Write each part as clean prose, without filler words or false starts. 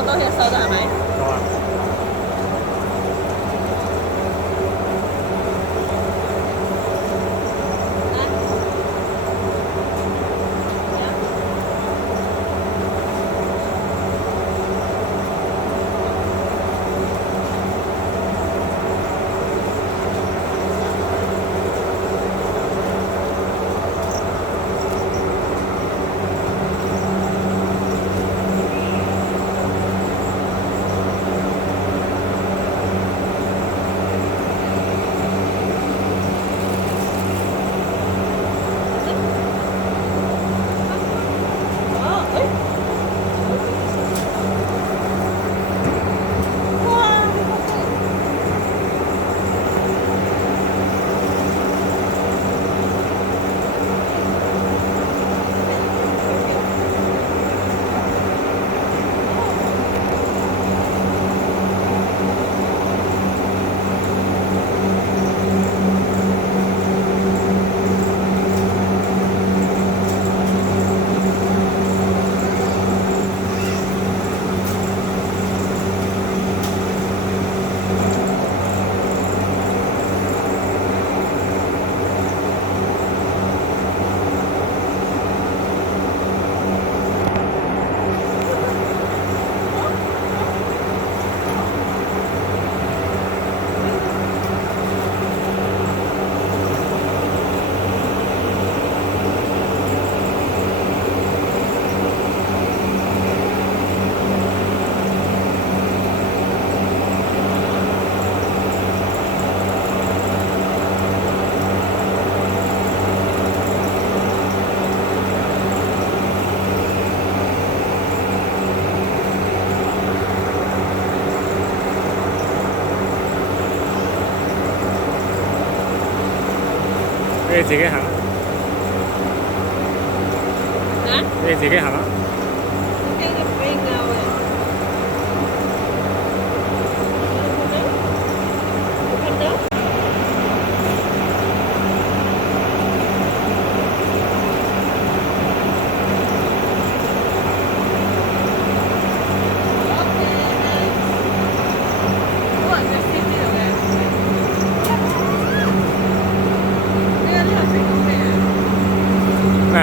收到，收到係咪？好啊。你自己行啊？你自己行啊？驚就唔俾拗嘅。看到？咩？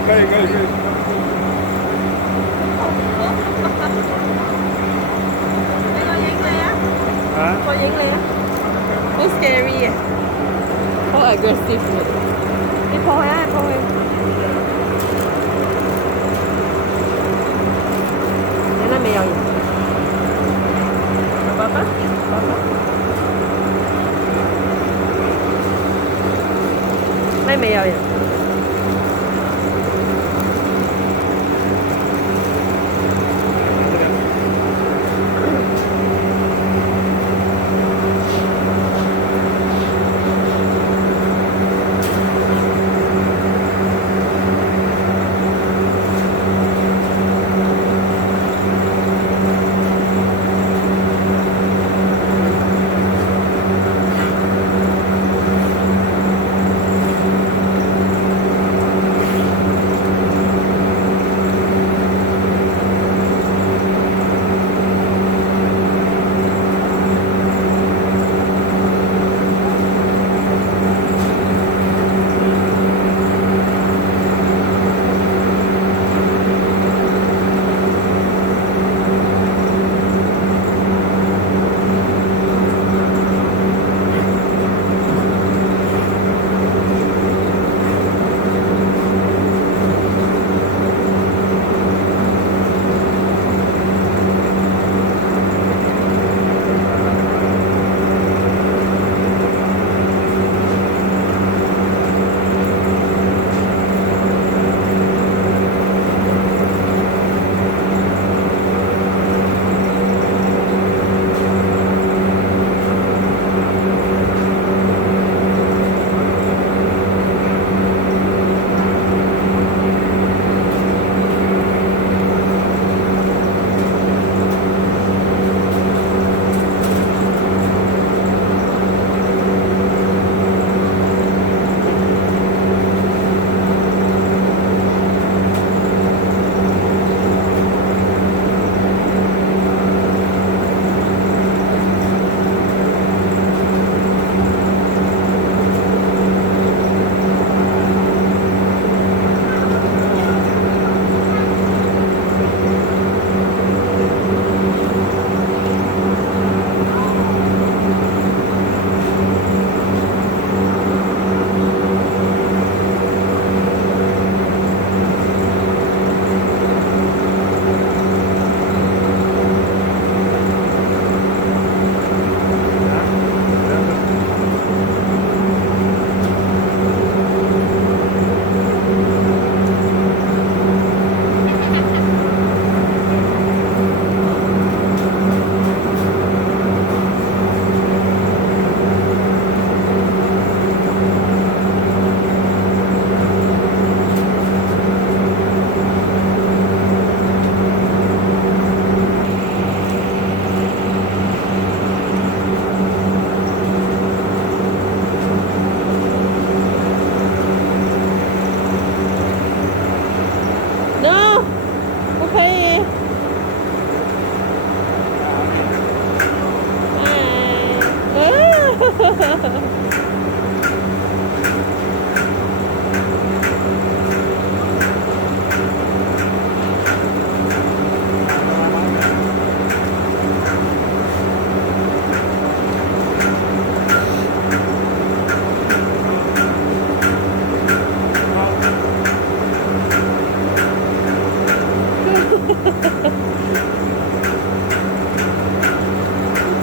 可以。我影你啊！好 scary 啊！好 aggressive 嘅。你破佢啊！你破佢。原來沒有人。爸爸。沒有人。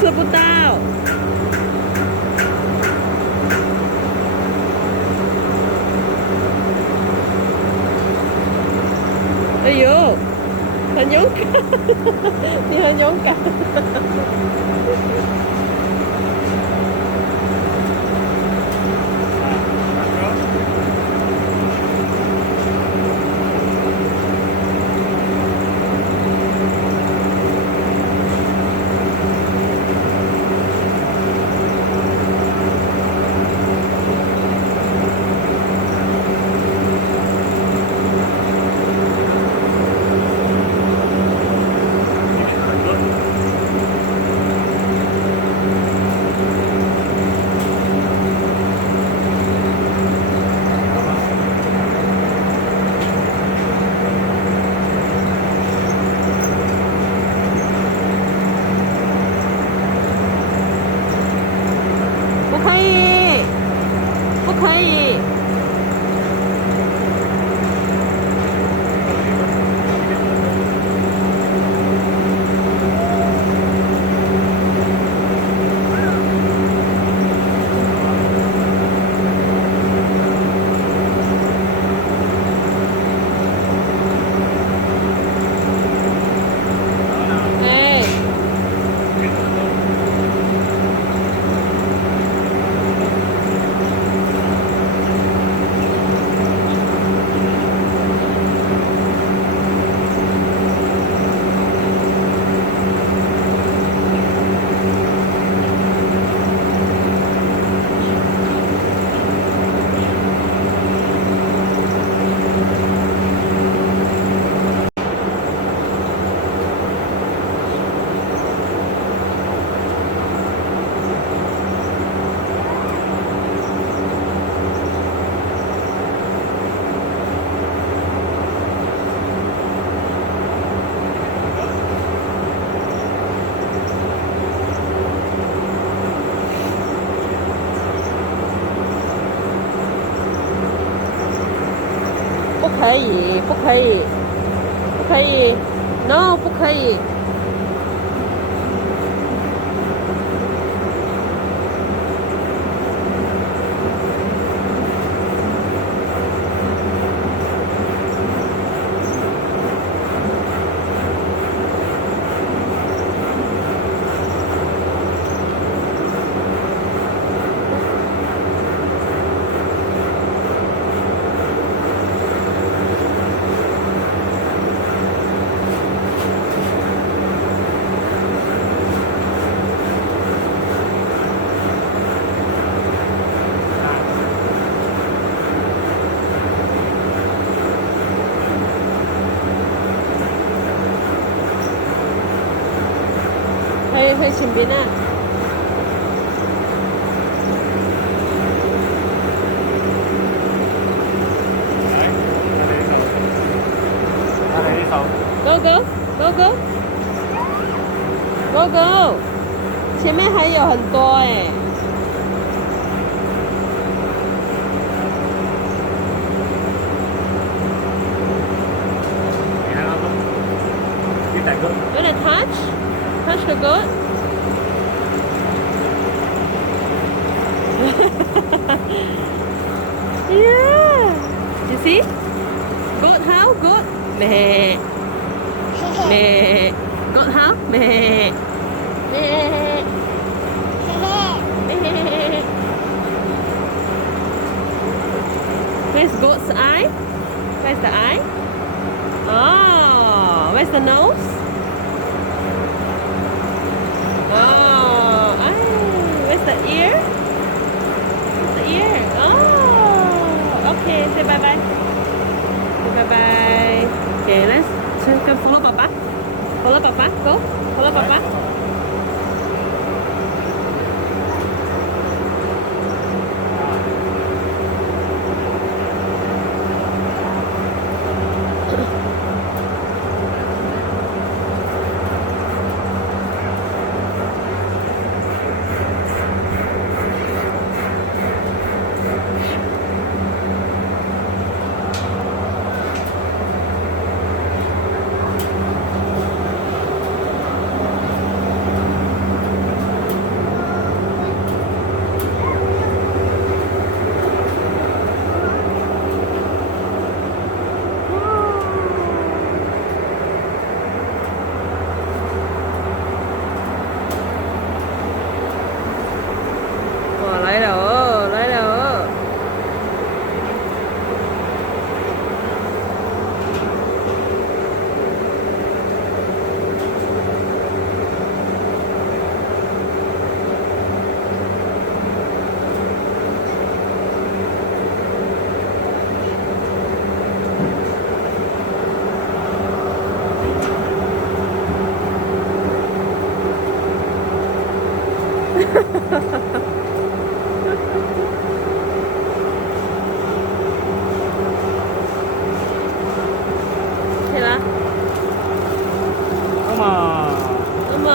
吃不到。哎呦，很勇敢，你很勇敢。不可以，不可以。哎，不可以，不可以，不可以，no，不可以。去前邊啊！Go go go go go go， 前面还有很多哎。你看到吗？你逮个。有点 touch the goat。Yeah, you see? Goat how? Goat meh meh. Goat how? Meh meh meh. Where's goat's eye? Where's the eye? Oh, where's the nose? Oh, where's the ear? Where's the ear? Oh, okay. Say bye bye. Say bye bye. Okay, let's come follow Papa. Follow Papa. Go. Follow Papa. 可以了。那么，那么。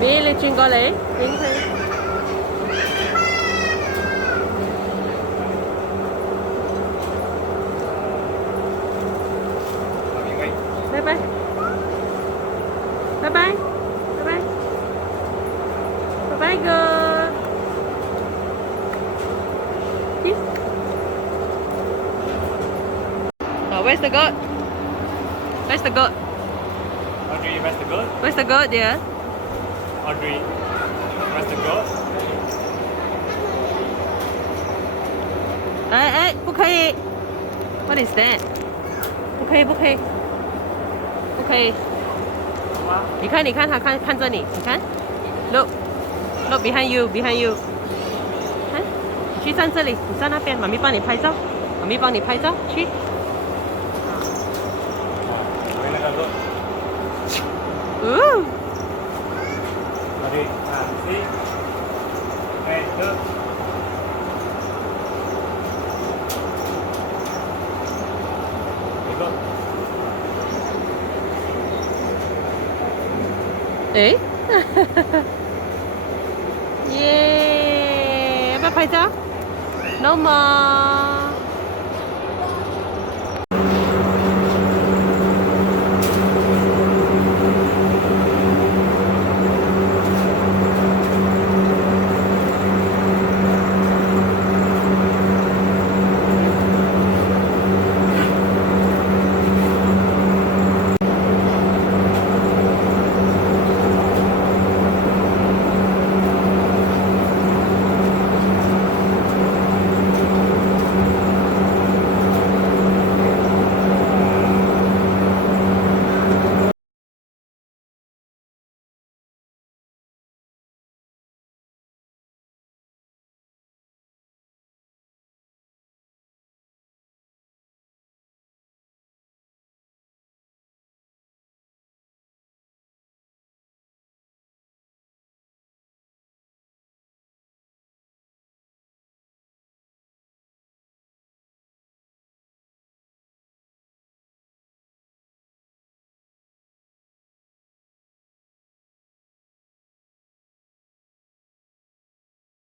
俾你轉過嚟，影佢。拜拜，拜拜，拜拜，拜拜哥。Yes. Oh, where's the goat? Where's the goat? Audrey, where's the goat? Where's the goat, dear? Audrey, where's the goat? 哎，不可以 ！What is that？ 不可以，不可以，不可以！你看，你看，他看着你，你看 ，look behind you，behind you。看，你去站这里，你站那边，妈咪帮你拍照，妈咪帮你拍照，去。哦。Audrey, see? Hey, look. 哎，耶！要不要拍照？No more。